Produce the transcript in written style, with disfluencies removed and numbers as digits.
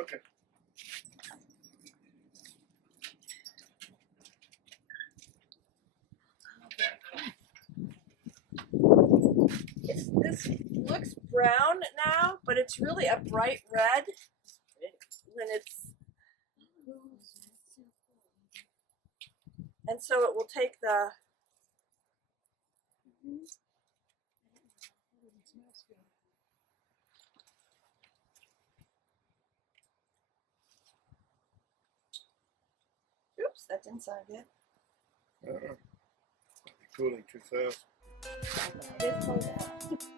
Okay. This looks brown now, but it's really a bright red when it's, and so it will take the, oops, that didn't sound good. Cooling too fast. It is cold out.